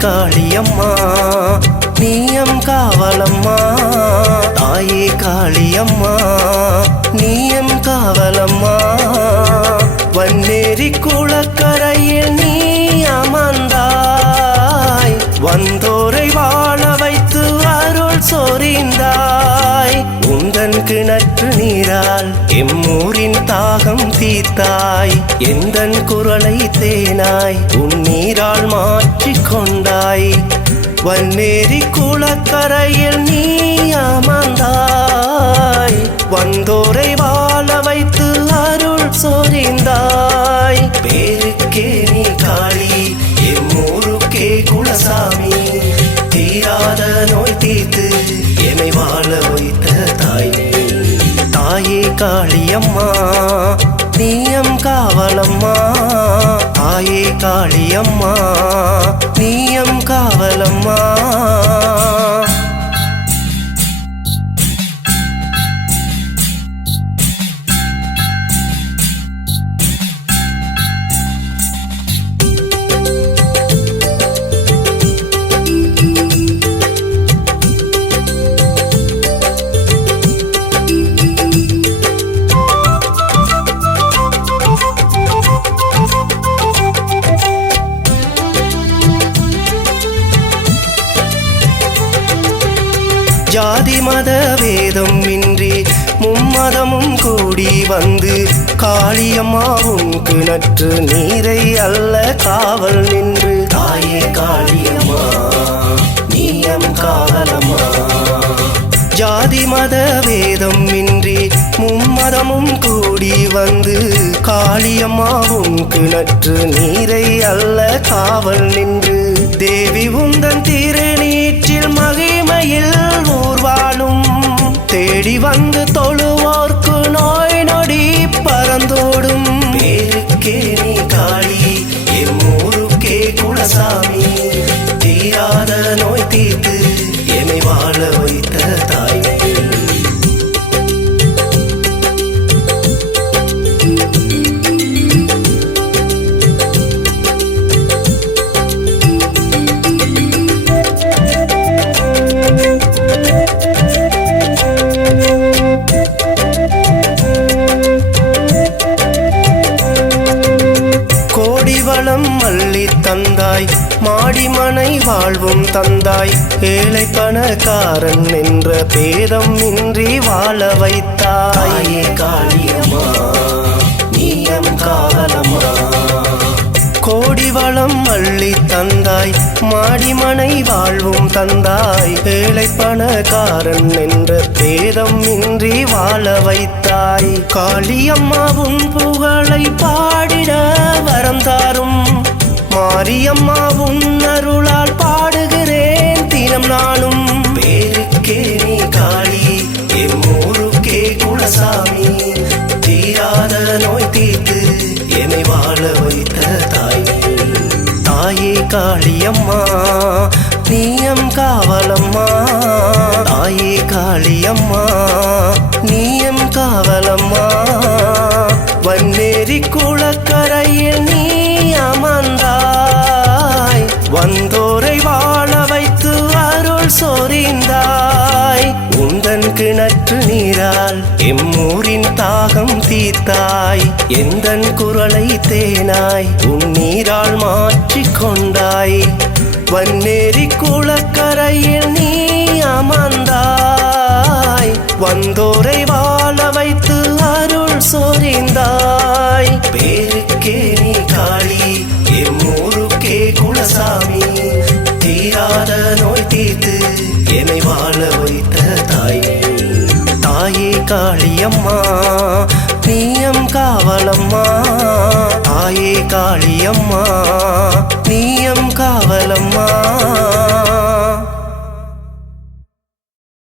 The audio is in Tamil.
காளியம்மா நீயம் காவலம்மா தாயே காளியம்மா நீயம் காவலம்மா வன்னேரி குளக்கரையில் நீ அமர்ந்தாய் வந்தோரை வாழ வைத்து அருள் சொரிந்தாய் உந்தன் கிணற்று நீரால் எம்மூரின் தாகம் தீர்த்தாய் எந்தன் குரலை தேனாய் உன் நீரால் மாற்றிக் கொண்டாய் வன்னேரி குளக்கரையில் நீ அமர்ந்தாய் வந்தோரை வாழ வைத்து அருள் சொரிந்தாய் பேருக்கே நீ காளி எம்மூருக்கே குலசாமி தீராத நோய் தீர்த்து என்னை வாழ வைத்த தாய் தாயே காளியம்மா நீயம் காவலம்மா தாயே காளியம்மா நீயம் காவலம்மா ஜாதி மத வேதம் இன்றி மும்மதமும் கூடி வந்து காளியம்மாவும் கிணற்று நீரை அல்ல காவல் நின்று தாயே காளியம்மா நீயம் காவலம்மா ஜாதி மத வேதம் இன்றி மும்மதமும் கூடி வந்து காளியம்மாவும் கிணற்று நீரை அல்ல காவல் நின்று தேவி உந்தன் திருநீற்றில் மகிமையில் ஊர்வாழும் தேடி வந்து தொழுவோர்க்கு நோய் நொடி பறந்தோடும் பேருக்கே நீ காளி எம்மூருக்கே குலசாமி தீராத நோய் தீர்த்து என்னை வாழ வைத்த தாய் மல்லி தந்தாய் மாடிமனை வாழ்வும் தந்தாய் ஏழை பணக்காரன் என்ற பேதம் இன்றி வாழ வைத்தாயே காளியம்மா நீயம் காவலம்மா கோடி வளம் அள்ளி தந்தாய் மாடிமனை வாழ்வும் தந்தாய் ஏழை பணக்காரன் என்ற பேதம் இன்றி வாழ வைத்தாய் காளியம்மா உன் புகழை பாடிட வரம் தாரும் மாரியம்மா உன் அருளால் பாடுகிறேன் தினம் நாளும் பேருக்கே நீ காளி எம்மூருக்கே குலசாமி தீராத நோய் தீர்த்து என்னை வாழ வைத்த தாய் தாயே காளியம்மா நீயம் காவலம்மா தாயே காளியம்மா நீயம் காவலம்மா வன்னேரி குளக்கரையில் நீ அமர்ந்தாய் வந்தோரை வாழ வைத்து அருள் சொரிந்தாய் உந்தன் கிணற்று நீரால் எம்மூரின் தாகம் தீர்த்தாய் எந்தன் குரலை தேனாய் உன் நீரால் மாற்றிக் கொண்டாய் வன்னேரி குளக்கரையில் நீ அமர்ந்தாய் வந்தோரை வாழ வைத்து அருள் சொரிந்தாய் பேருக்கே நீ காளி எம்மூருக்கே குலசாமி தீராத நோய் தீர்த்து என்னை வாழ வைத்த தாய் தாயே காளியம்மா நீயம் காவலம்மா தாயே காளியம்மா நீயம் காவலம்மா